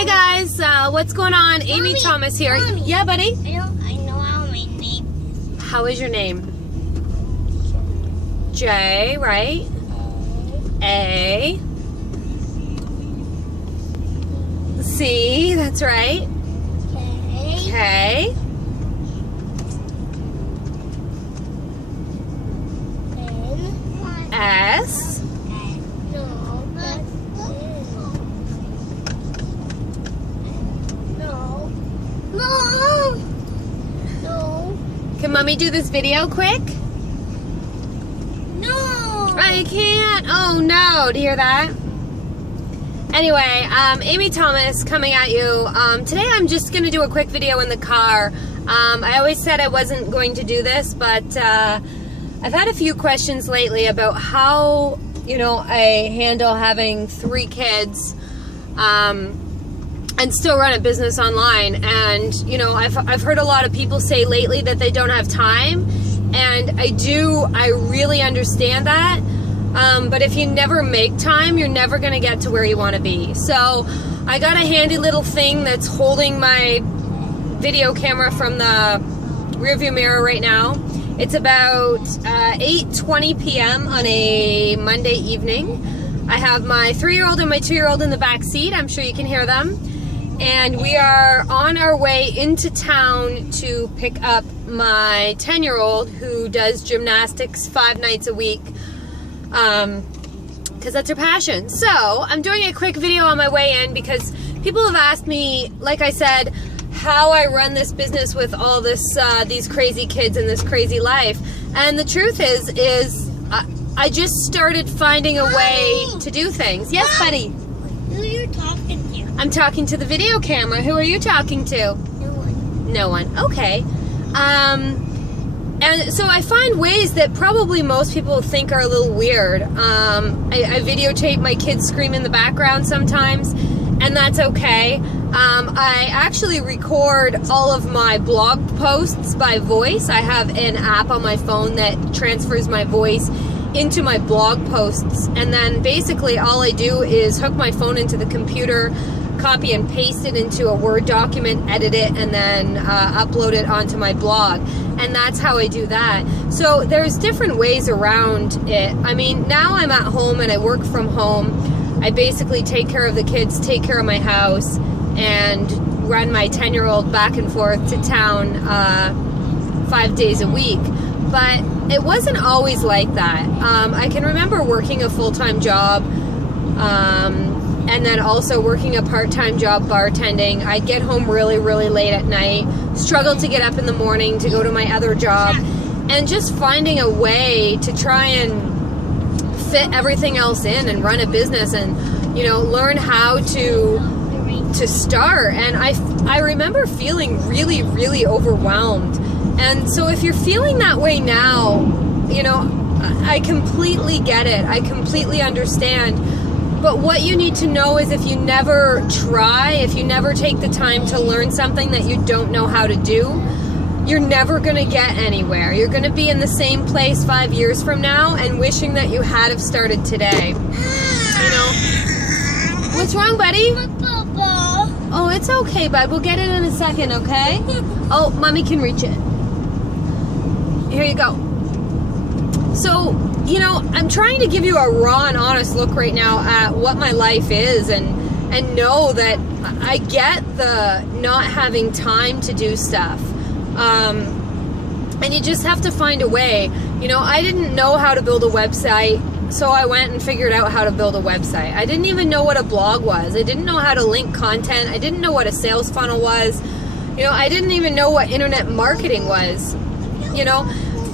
Hey guys, what's going on? Amy Mommy, Thomas here. Mommy. Yeah, buddy? I know how my name is. How is your name? J, right? A. C, that's right. Okay. K. S. No. Can mommy do this video quick? No. I can't. Oh no, do you hear that? Anyway, Amy Thomas coming at you. Today I'm just going to do a quick video in the car. I always said I wasn't going to do this, but I've had a few questions lately about how, I handle having 3 kids and still run a business online. And, I've heard a lot of people say lately that they don't have time. And I really understand that. But if you never make time, you're never going to get to where you want to be. So I got a handy little thing that's holding my video camera from the rearview mirror right now. It's about 8:20 p.m. on a Monday evening. I have my 3-year-old and my 2-year-old in the back seat. I'm sure you can hear them. And we are on our way into town to pick up my 10-year-old who does gymnastics 5 nights a week. Because that's her passion. So I'm doing a quick video on my way in because people have asked me, like I said, how I run this business with all this these crazy kids and this crazy life. And the truth is I just started finding a way to do things. Yes, buddy. Who are you talking to? I'm talking to the video camera. Who are you talking to? No one. No one. Okay. And so I find ways that probably most people think are a little weird. I videotape my kids scream in the background sometimes, and that's okay. I actually record all of my blog posts by voice. I have an app on my phone that transfers my voice into my blog posts, and then basically all I do is hook my phone into the computer, copy and paste it into a Word document, edit it, and then upload it onto my blog. And that's how I do that. So there's different ways around it. I mean, now I'm at home and I work from home. I basically take care of the kids, take care of my house, and run my 10-year-old back and forth to town 5 days a week. But it wasn't always like that. I can remember working a full-time job, and then also working a part-time job bartending. I'd get home really, really late at night, struggle to get up in the morning to go to my other job, and just finding a way to try and fit everything else in and run a business and, learn how to start. And I remember feeling really, really overwhelmed. And so if you're feeling that way now, I completely get it. I completely understand. But what you need to know is if you never try, if you never take the time to learn something that you don't know how to do, you're never going to get anywhere. You're going to be in the same place 5 years from now and wishing that you had have started today. What's wrong, buddy? Oh, it's okay, bud. We'll get it in a second, okay? Oh, mommy can reach it. Here you go. So, I'm trying to give you a raw and honest look right now at what my life is and know that I get the not having time to do stuff. And you just have to find a way. I didn't know how to build a website, so I went and figured out how to build a website. I didn't even know what a blog was. I didn't know how to link content. I didn't know what a sales funnel was. I didn't even know what internet marketing was.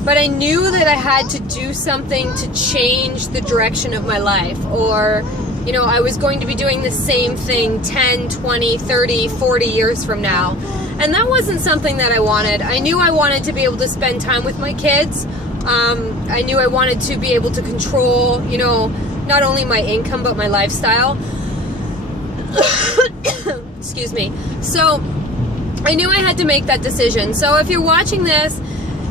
But I knew that I had to do something to change the direction of my life, or, I was going to be doing the same thing 10, 20, 30, 40 years from now. And that wasn't something that I wanted. I knew I wanted to be able to spend time with my kids. I knew I wanted to be able to control, not only my income, but my lifestyle. Excuse me. So I knew I had to make that decision. So if you're watching this,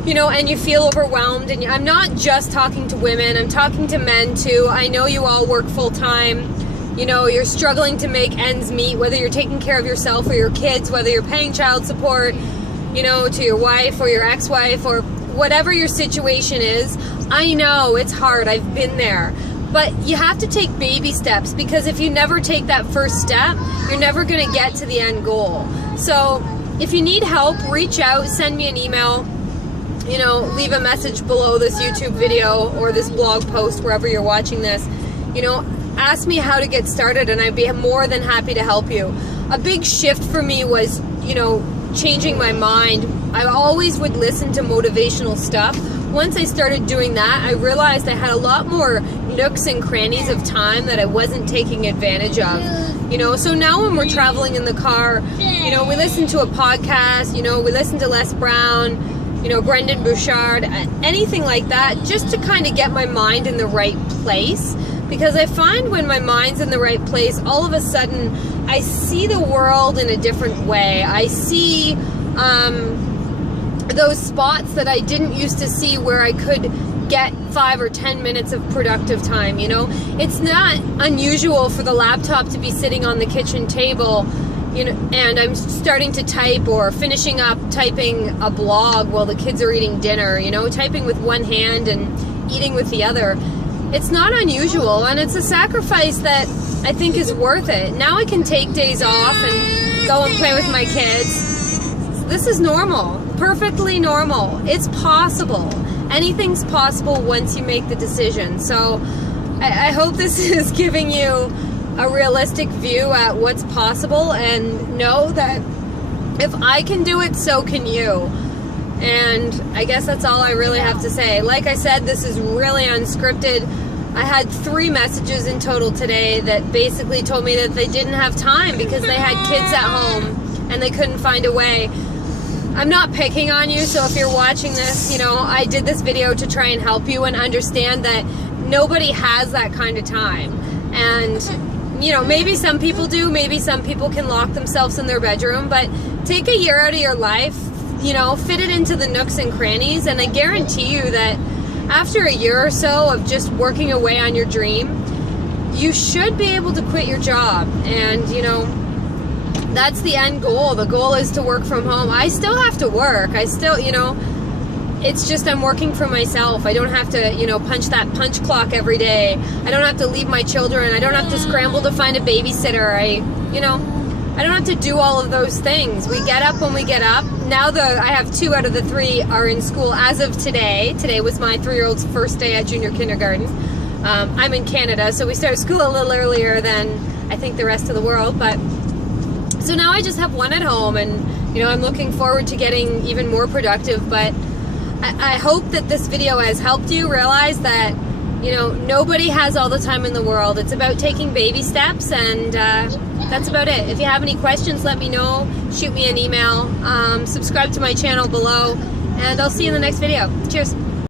and you feel overwhelmed, and I'm not just talking to women, I'm talking to men too. I know you all work full time. you know, you're struggling to make ends meet, whether you're taking care of yourself or your kids, whether you're paying child support, you know, to your wife or your ex-wife, or whatever your situation is. I know it's hard. I've been there. But you have to take baby steps, because if you never take that first step, you're never going to get to the end goal. So if you need help, reach out, send me an email, you know, leave a message below this YouTube video or this blog post, wherever you're watching this. You know, ask me how to get started, and I'd be more than happy to help you. A big shift for me was, you know, changing my mind. I always would listen to motivational stuff. Once I started doing that, I realized I had a lot more nooks and crannies of time that I wasn't taking advantage of. You know, so now when we're traveling in the car, you know, we listen to a podcast, you know, we listen to Les Brown, you know, Brendan Bouchard, anything like that, just to kind of get my mind in the right place. Because I find when my mind's in the right place, all of a sudden I see the world in a different way. I see those spots that I didn't used to see, where I could get 5 or 10 minutes of productive time. You know, it's not unusual for the laptop to be sitting on the kitchen table, you know, and I'm starting to type or finishing up typing a blog while the kids are eating dinner, you know, typing with one hand and eating with the other. It's not unusual, and it's a sacrifice that I think is worth it. Now I can take days off and go and play with my kids. This is normal, perfectly normal. It's possible. Anything's possible once you make the decision. So I hope this is giving you a realistic view at what's possible, and know that if I can do it, so can you. And I guess that's all I really have to say. Like I said, this is really unscripted. I had 3 messages in total today that basically told me that they didn't have time because they had kids at home and they couldn't find a way. I'm not picking on you, so if you're watching this, you know, I did this video to try and help you and understand that nobody has that kind of time. And, you know, maybe some people do, maybe some people can lock themselves in their bedroom, but take a year out of your life, you know, fit it into the nooks and crannies, and I guarantee you that after a year or so of just working away on your dream, you should be able to quit your job. And, you know, that's the end goal. The goal is to work from home. I still have to work. I still, you know, it's just I'm working for myself. I don't have to, you know, punch that punch clock every day. I don't have to leave my children. I don't have to scramble to find a babysitter. You know, I don't have to do all of those things. We get up when we get up. Now I have 2 out of the 3 are in school as of today. Today was my 3-year-old's first day at junior kindergarten. I'm in Canada, so we start school a little earlier than I think the rest of the world. But so now I just have 1 at home, and, you know, I'm looking forward to getting even more productive. But I hope that this video has helped you realize that, you know, nobody has all the time in the world. It's about taking baby steps, and that's about it. If you have any questions, let me know. Shoot me an email. Subscribe to my channel below, and I'll see you in the next video. Cheers.